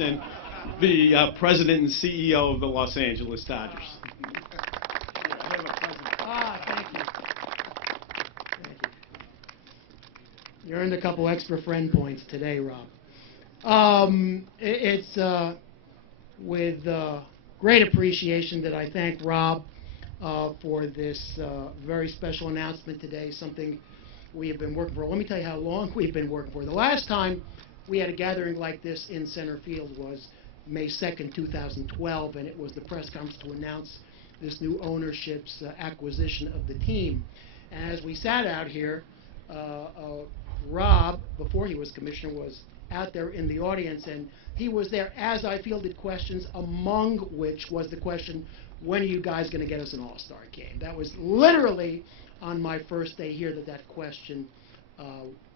Johnston, the President and CEO of the Los Angeles Dodgers. Thank you. Thank you. You earned a couple extra friend points today, Rob. It's with great appreciation that I thank Rob for this very special announcement today, something we have been working for. Let me tell you how long we've been working for. The last time we had a gathering like this in center field was May 2nd, 2012, and it was the press conference to announce this new ownership's acquisition of the team. And as we sat out here, Rob, before he was commissioner, was out there in the audience, and he was there as I fielded questions, among which was the question, when are you guys going to get us an all-star game? That was literally on my first day here that question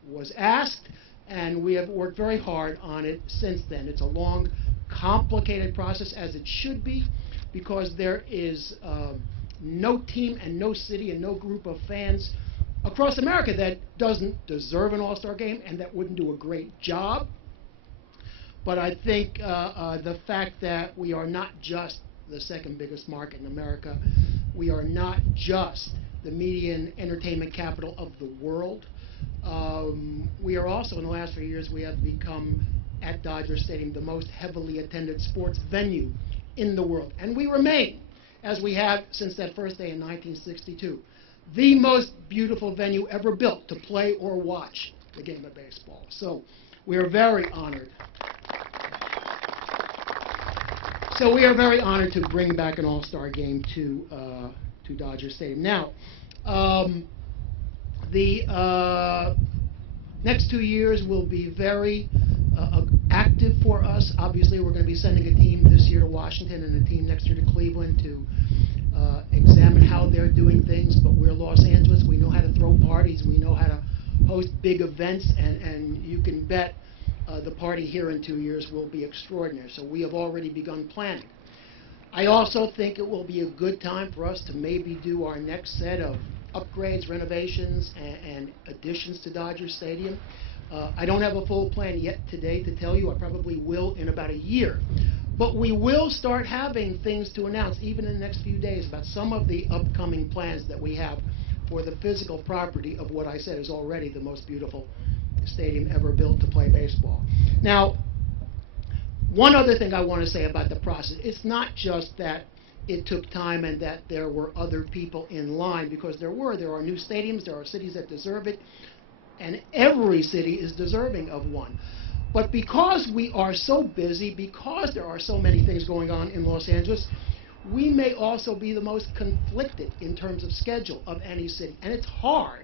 was asked, and we have worked very hard on it since then. It's a long, complicated process, as it should be, because there is no team and no city and no group of fans across America that doesn't deserve an all-star game and that wouldn't do a great job. But I think the fact that we are not just the second biggest market in America, we are not just the media and entertainment capital of the world. We are also, in the last 3 years, we have become, at Dodger Stadium, the most heavily attended sports venue in the world. And we remain, as we have since that first day in 1962, the most beautiful venue ever built to play or watch the game of baseball. So we are very honored. To bring back an all-star game to Dodger Stadium. Now, the next 2 years will be very active for us. Obviously, we're going to be sending a team this year to Washington and a team next year to Cleveland to examine how they're doing things. But we're Los Angeles. We know how to throw parties. We know how to host big events. And you can bet the party here in 2 years will be extraordinary. So we have already begun planning. I also think it will be a good time for us to maybe do our next set of upgrades, renovations, and additions to Dodger Stadium. I don't have a full plan yet today to tell you. I probably will in about a year. But we will start having things to announce, even in the next few days, about some of the upcoming plans that we have for the physical property of what I said is already the most beautiful stadium ever built to play baseball. Now, one other thing I want to say about the process, it's not just that it took time and that there were other people in line, because there are new stadiums, there are cities that deserve it, and every city is deserving of one. But because we are so busy, because there are so many things going on in Los Angeles, we may also be the most conflicted in terms of schedule of any city. And it's hard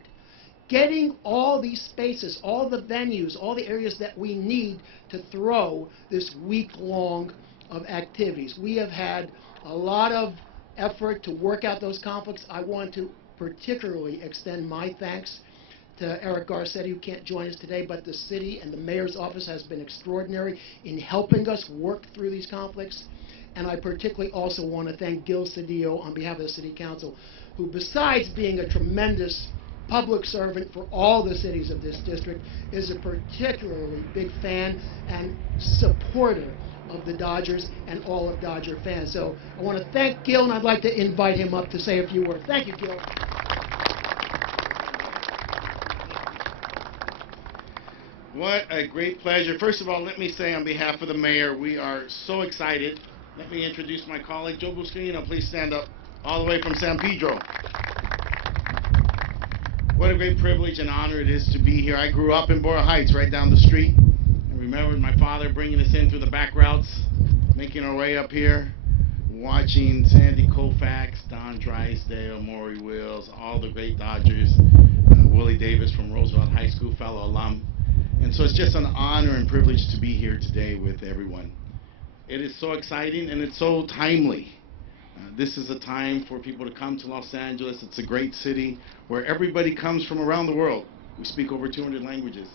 getting all these spaces, all the venues, all the areas that we need to throw this week-long of activities. We have had a lot of effort to work out those conflicts. I want to particularly extend my thanks to Eric Garcetti, who can't join us today, but the city and the mayor's office has been extraordinary in helping us work through these conflicts. And I particularly also want to thank Gil Cedillo on behalf of the City Council, who, besides being a tremendous public servant for all the cities of this district, is a particularly big fan and supporter of the Dodgers and all of Dodger fans. So I want to thank Gil, and I'd like to invite him up to say a few words. Thank you, Gil. What a great pleasure. First of all, let me say on behalf of the mayor, we are so excited. Let me introduce my colleague, Joe Buscaino. Please stand up, all the way from San Pedro. What a great privilege and honor it is to be here. I grew up in Boyle Heights, right down the street. I remember my father bringing us in through the back routes, making our way up here, watching Sandy Koufax, Don Drysdale, Maury Wills, all the great Dodgers, Willie Davis from Roosevelt High School, fellow alum. And so it's just an honor and privilege to be here today with everyone. It is so exciting and it's so timely. This is a time for people to come to Los Angeles. It's a great city where everybody comes from around the world. We speak over 200 languages.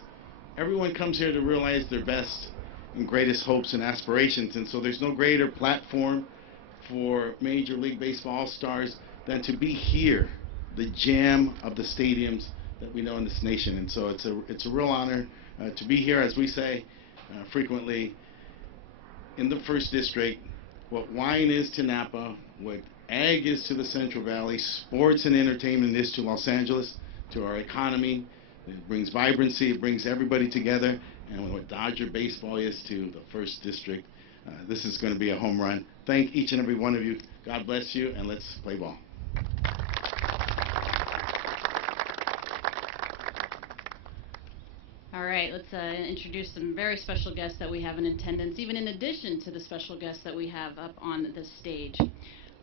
Everyone comes here to realize their best and greatest hopes and aspirations. And so there's no greater platform for Major League Baseball All-Stars than to be here, the jam of the stadiums that we know in this nation. And so it's a real honor to be here. As we say frequently, in the first district what wine is to Napa, what ag is to the Central Valley, sports and entertainment is to Los Angeles, to our economy. It brings vibrancy, it brings everybody together, and what Dodger baseball is to the first district. This is going to be a home run. Thank each and every one of you. God bless you, and let's play ball. All right, let's introduce some very special guests that we have in attendance, even in addition to the special guests that we have up on the stage.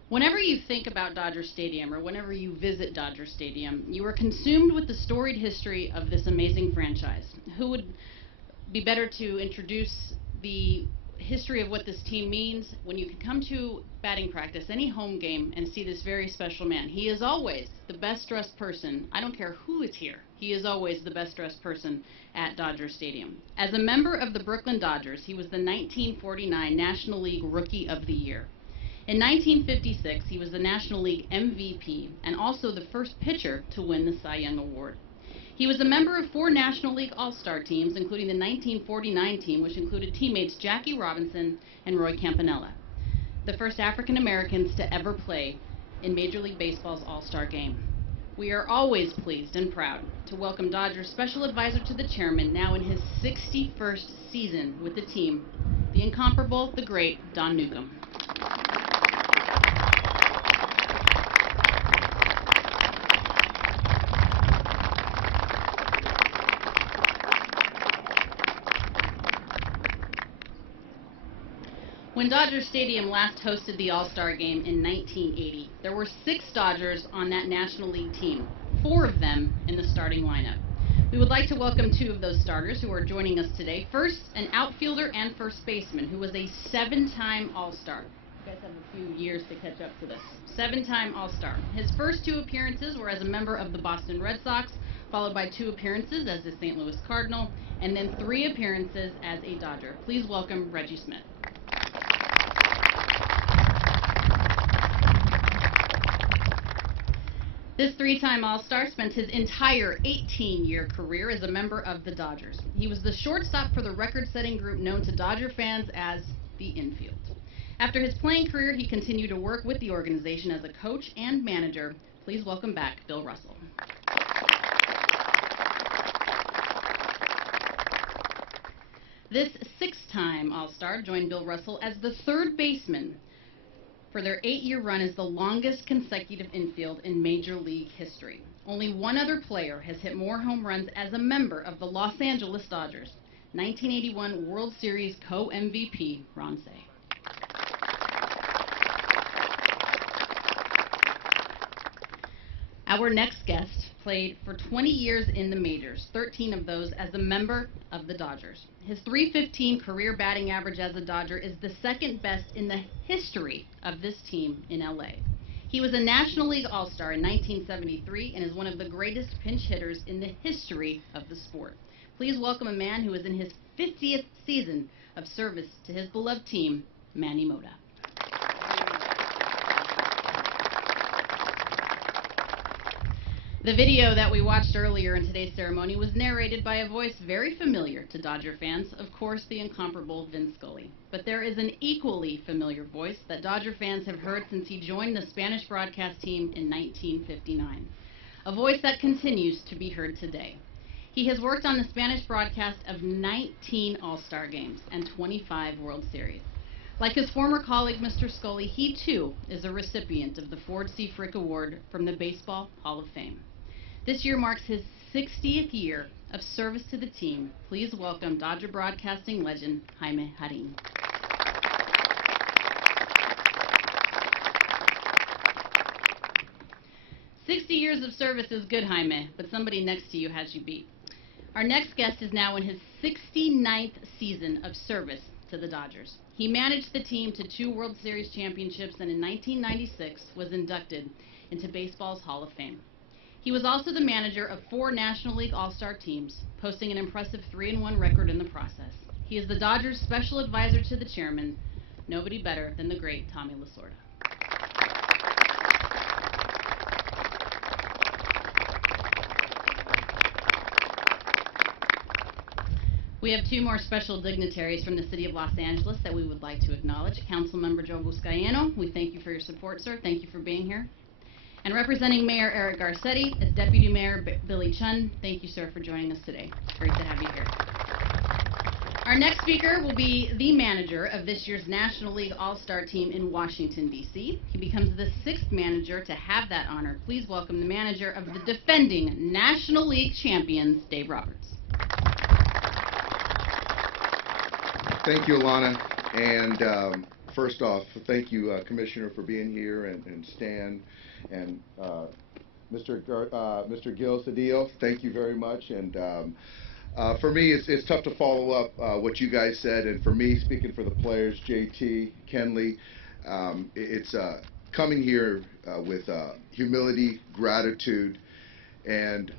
Whenever you think about Dodger Stadium, or whenever you visit Dodger Stadium, you are consumed with the storied history of this amazing franchise. Who would be better to introduce the history of what this team means when you can come to batting practice, any home game, and see this very special man? He is always the best dressed person. I don't care who is here. He is always the best dressed person at Dodger Stadium. As a member of the Brooklyn Dodgers, he was the 1949 National League Rookie of the Year. In 1956, he was the National League MVP and also the first pitcher to win the Cy Young Award. He was a member of 4 National League All-Star teams, including the 1949 team, which included teammates Jackie Robinson and Roy Campanella, the first African Americans to ever play in Major League Baseball's All-Star game. We are always pleased and proud to welcome Dodgers Special Advisor to the Chairman, now in his 61st season with the team, the incomparable, the great Don Newcombe. When Dodger Stadium last hosted the All-Star Game in 1980, there were 6 Dodgers on that National League team, 4 of them in the starting lineup. We would like to welcome 2 of those starters who are joining us today. First, an outfielder and first baseman who was a 7-time All-Star. You guys have a few years to catch up to this. 7-time All-Star. His first 2 appearances were as a member of the Boston Red Sox, followed by 2 appearances as the St. Louis Cardinal, and then 3 appearances as a Dodger. Please welcome Reggie Smith. This 3-time All-Star spent his entire 18-year career as a member of the Dodgers. He was the shortstop for the record-setting group known to Dodger fans as the Infield. After his playing career, he continued to work with the organization as a coach and manager. Please welcome back Bill Russell. This 6-time All-Star joined Bill Russell as the third baseman for their 8-year run as the longest consecutive infield in Major League history. Only one other player has hit more home runs as a member of the Los Angeles Dodgers, 1981 World Series co-MVP Ron Cey. Our next guest played for 20 years in the majors, 13 of those as a member of the Dodgers. His .315 career batting average as a Dodger is the second best in the history of this team in LA. He was a National League All-Star in 1973 and is one of the greatest pinch hitters in the history of the sport. Please welcome a man who is in his 50th season of service to his beloved team, Manny Mota. The video that we watched earlier in today's ceremony was narrated by a voice very familiar to Dodger fans, of course, the incomparable Vin Scully. But there is an equally familiar voice that Dodger fans have heard since he joined the Spanish broadcast team in 1959. A voice that continues to be heard today. He has worked on the Spanish broadcast of 19 All-Star games and 25 World Series. Like his former colleague, Mr. Scully, he too is a recipient of the Ford C. Frick Award from the Baseball Hall of Fame. This year marks his 60th year of service to the team. Please welcome Dodger broadcasting legend, Jaime Jarrín. "60 years of service is good, Jaime, but somebody next to you has you beat." Our next guest is now in his 69th season of service to the Dodgers. He managed the team to 2 World Series championships and in 1996 was inducted into baseball's Hall of Fame. He was also the manager of 4 National League All-Star teams, posting an impressive 3-1 record in the process. He is the Dodgers' special advisor to the chairman, nobody better than the great Tommy Lasorda. We have two more special dignitaries from the City of Los Angeles that we would like to acknowledge. Councilmember Joe Buscaino, we thank you for your support, sir. Thank you for being here. And representing Mayor Eric Garcetti is Deputy Mayor Billy Chun. Thank you, sir, for joining us today. Great to have you here. Our next speaker will be the manager of this year's National League All-Star team in Washington, D.C. He becomes the 6th manager to have that honor. Please welcome the manager of the defending National League champions, Dave Roberts. Thank you, Alana. And first off, thank you, Commissioner, for being here, and Stan, and Mr. Gil Cedillo, thank you very much. And for me, it's tough to follow up what you guys said. And for me, speaking for the players, JT, Kenley, it's coming here with humility, gratitude, and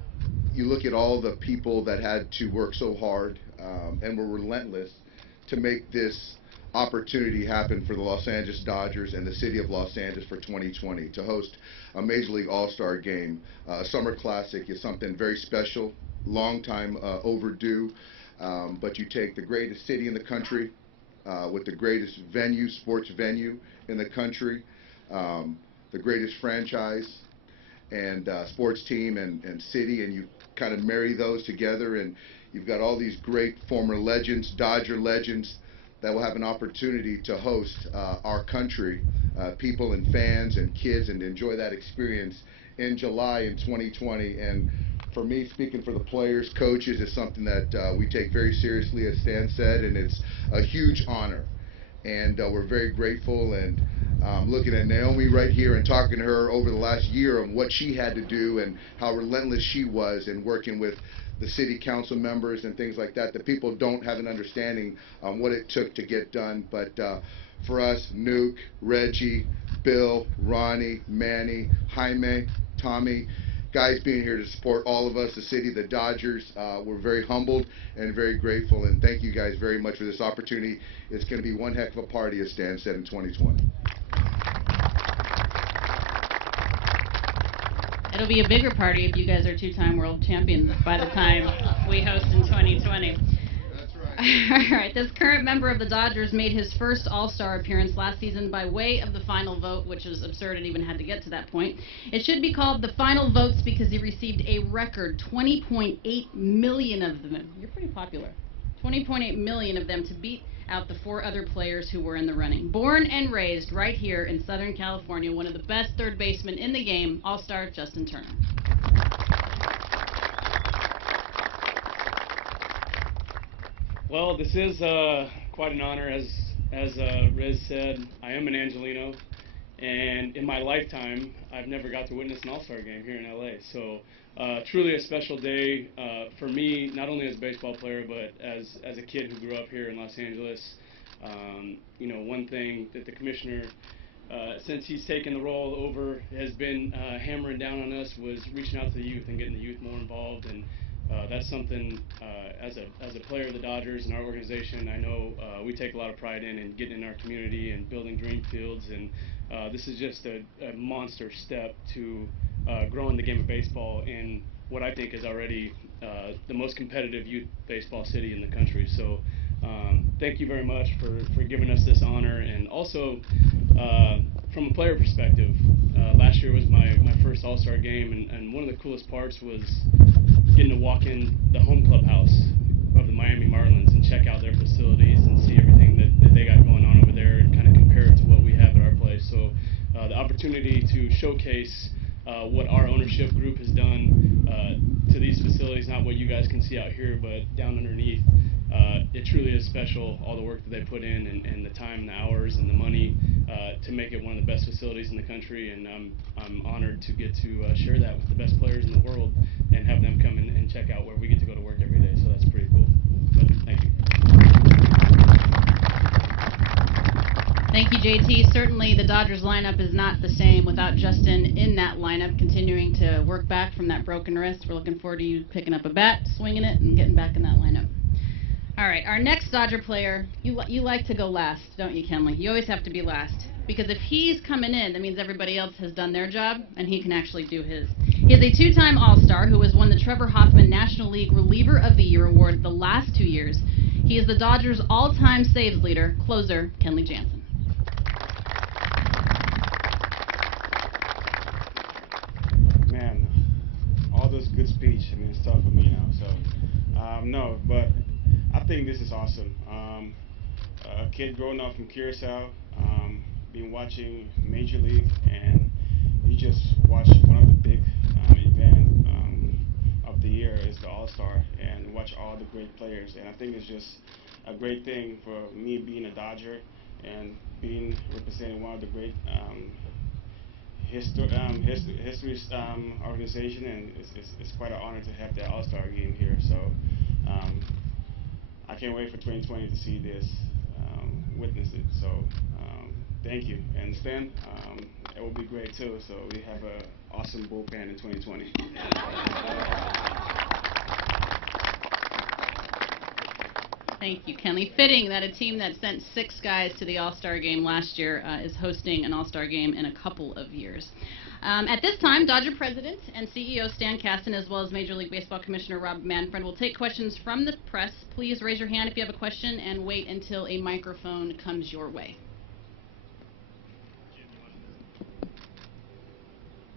you look at all the people that had to work so hard and were relentless to make this opportunity happen for the Los Angeles Dodgers and the city of Los Angeles for 2020 to host a Major League All-Star game. A Summer Classic is something very special, long time overdue, but you take the greatest city in the country with the greatest venue, sports venue in the country, the greatest franchise and sports team and city, and you kind of marry those together, and you've got all these great former legends, Dodger legends, that will have an opportunity to host our country, people and fans and kids, and enjoy that experience in July in 2020. And for me, speaking for the players, coaches, is something that we take very seriously, as Stan said, and it's a huge honor. And we're very grateful, and looking at Naomi right here and talking to her over the last year on what she had to do and how relentless she was in working with the city council members and things like that. The people don't have an understanding on what it took to get done. But for us, Nuke, Reggie, Bill, Ronnie, Manny, Jaime, Tommy, guys being here to support all of us, the city, the Dodgers, we're very humbled and very grateful. And thank you guys very much for this opportunity. It's going to be one heck of a party, as Stan said, in 2020. It'll be a bigger party if you guys are two-time world champions by the time we host in 2020. That's right. All right, this current member of the Dodgers made his first All-Star appearance last season by way of the final vote, which is absurd it even had to get to that point. It should be called the final votes because he received a record 20.8 million of them. You're pretty popular. 20.8 million of them to beat out the 4 other players who were in the running. Born and raised right here in Southern California, one of the best third basemen in the game, All-Star Justin Turner. Well, this is quite an honor, as Riz said. I am an Angelino, and in my lifetime, I've never got to witness an All-Star game here in LA. So truly a special day for me, not only as a baseball player, but as a kid who grew up here in Los Angeles. You know, one thing that the commissioner, since he's taken the role over, has been hammering down on us was reaching out to the youth and getting the youth more involved. And that's something, as a player of the Dodgers and our organization, I know we take a lot of pride in getting in our community and building dream fields. And this is just a monster step to growing the game of baseball in what I think is already the most competitive youth baseball city in the country. So thank you very much for giving us this honor. And also, from a player perspective, last year was my first All-Star game, and one of the coolest parts was getting to walk in the home clubhouse of the Miami Marlins and check out their facilities and see everything that they got going on over there and kind of compare it to what we have at our place. So the opportunity to showcase what our ownership group has done to these facilities, not what you guys can see out here, but down underneath. It truly is special, all the work that they put in and the time and the hours and the money to make it one of the best facilities in the country, and I'm honored to get to share that with the best players in the world and have them come in and check out where we get to go to work every day, so that's pretty cool. But thank you. Thank you, JT. Certainly the Dodgers lineup is not the same without Justin in that lineup, continuing to work back from that broken wrist. We're looking forward to you picking up a bat, swinging it, and getting back in that lineup. All right, our next Dodger player, you like to go last, don't you, Kenley? You always have to be last, because if he's coming in, that means everybody else has done their job, and he can actually do his. He is a two-time All-Star who has won the Trevor Hoffman National League Reliever of the Year award the last 2 years. He is the Dodgers' all-time saves leader, closer Kenley Jansen. Man, all those good speech, I mean, it's tough for me now, so, no, but I think this is awesome. A kid growing up from Curacao, been watching Major League, and you just watch one of the big event of the year is the All-Star, and watch all the great players, and I think it's just a great thing for me being a Dodger and being representing one of the great history organization, and it's quite an honor to have that All-Star game here. So I can't wait for 2020 to see this, witness it. So thank you, and Stan, it will be great too. So we have an awesome bullpen in 2020. Thank you, Kenley. Fitting that a team that sent 6 guys to the All-Star game last year is hosting an All-Star game in a couple of years. At this time, Dodger President and CEO Stan Kasten, as well as Major League Baseball Commissioner Rob Manfred, will take questions from the press. Please raise your hand if you have a question and wait until a microphone comes your way.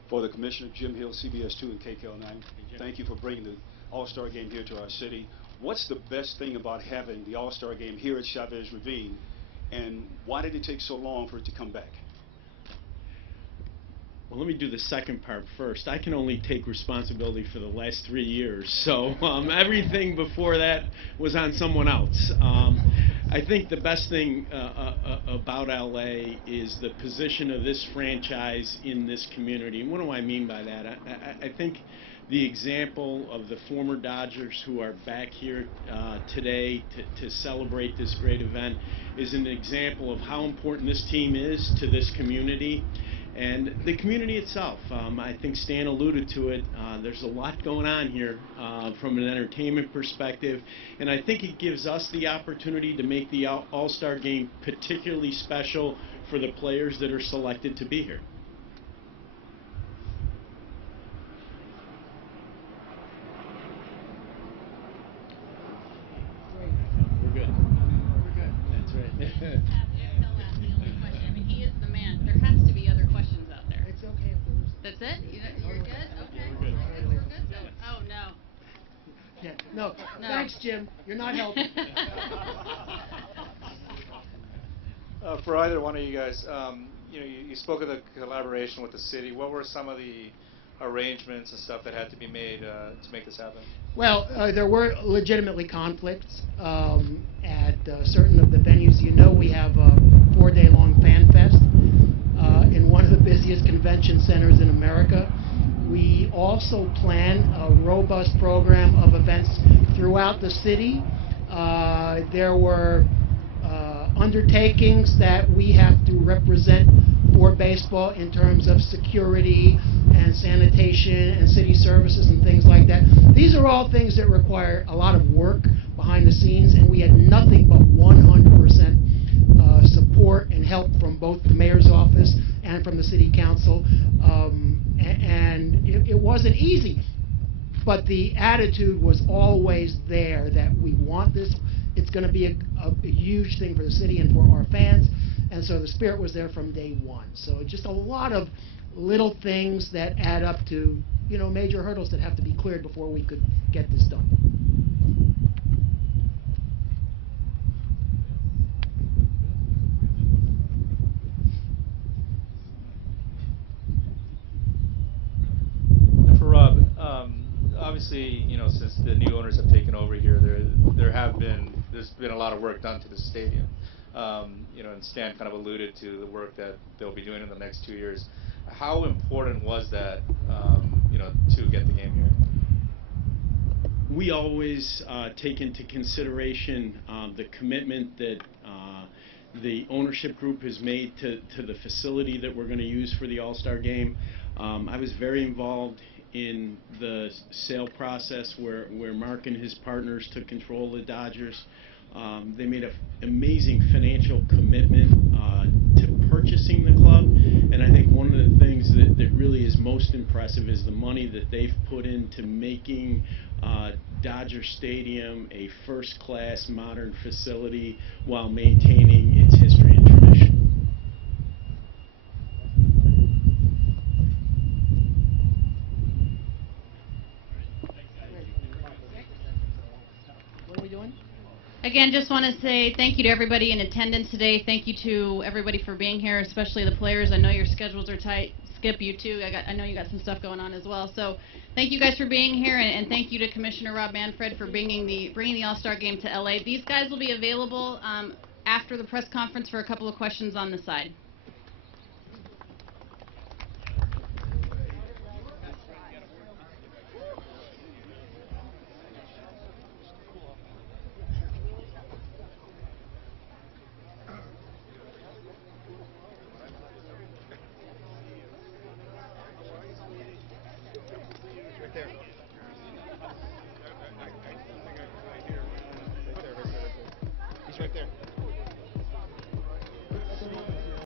For the Commissioner, Jim Hill, CBS 2 and KKL9. Thank you for bringing the All-Star game here to our city. What's the best thing about having the All-Star game here at Chavez Ravine, and why did it take so long for it to come back? Well, let me do the second part first. I can only take responsibility for the last 3 years, so everything before that was on someone else. I think the best thing about LA is the position of this franchise in this community. And what do I mean by that? I think the example of the former Dodgers who are back here today to celebrate this great event is an example of how important this team is to this community and the community itself. I think Stan alluded to it. There's a lot going on here from an entertainment perspective, and I think it gives us the opportunity to make the All-Star game particularly special for the players that are selected to be here. We're good. We're good. That's right. He is the man. There has to be other questions out there. It's okay if there's... That's it? You're good? Okay. We're good. We're good. Oh, no. Yeah. No. No. Thanks, Jim. You're not helping. For either one of you guys, you spoke of the collaboration with the city. What were some of the arrangements and stuff that had to be made to make this happen? Well, there were legitimately conflicts at certain of the venues. You know, we have a 4-day-long fan fest in one of the busiest convention centers in America. We also plan a robust program of events throughout the city. There were undertakings that we have to represent for baseball in terms of security and sanitation and city services and things like that. These are all things that require a lot of work behind the scenes, and we had nothing but 100% support and help from both the mayor's office and from the city council. And it wasn't easy, but the attitude was always there that we want this. It's going to be a huge thing for the city and for our fans, and so the spirit was there from day one. So just a lot of little things that add up to, major hurdles that have to be cleared before we could get this done. For Rob, obviously, since the new owners have taken over here, there's been a lot of work done to the stadium. And Stan kind of alluded to the work that they'll be doing in the next 2 years. How important was that, to get the game here? We always take into consideration the commitment that the ownership group has made to the facility that we're going to use for the All-Star game. I was very involved in the sale process where Mark and his partners took control of the Dodgers. They made an amazing financial commitment to purchasing the club, and I think one of the things that really is most most impressive is the money that they've put into making Dodger Stadium a first-class modern facility while maintaining its history and tradition. What are we doing? Again, just want to say thank you to everybody in attendance today. Thank you to everybody for being here, especially the players. I know your schedules are tight. Skip, you too. I know you got some stuff going on as well. So thank you guys for being here, and thank you to Commissioner Rob Manfred for bringing the All-Star Game to LA. These guys will be available after the press conference for a couple of questions on the side.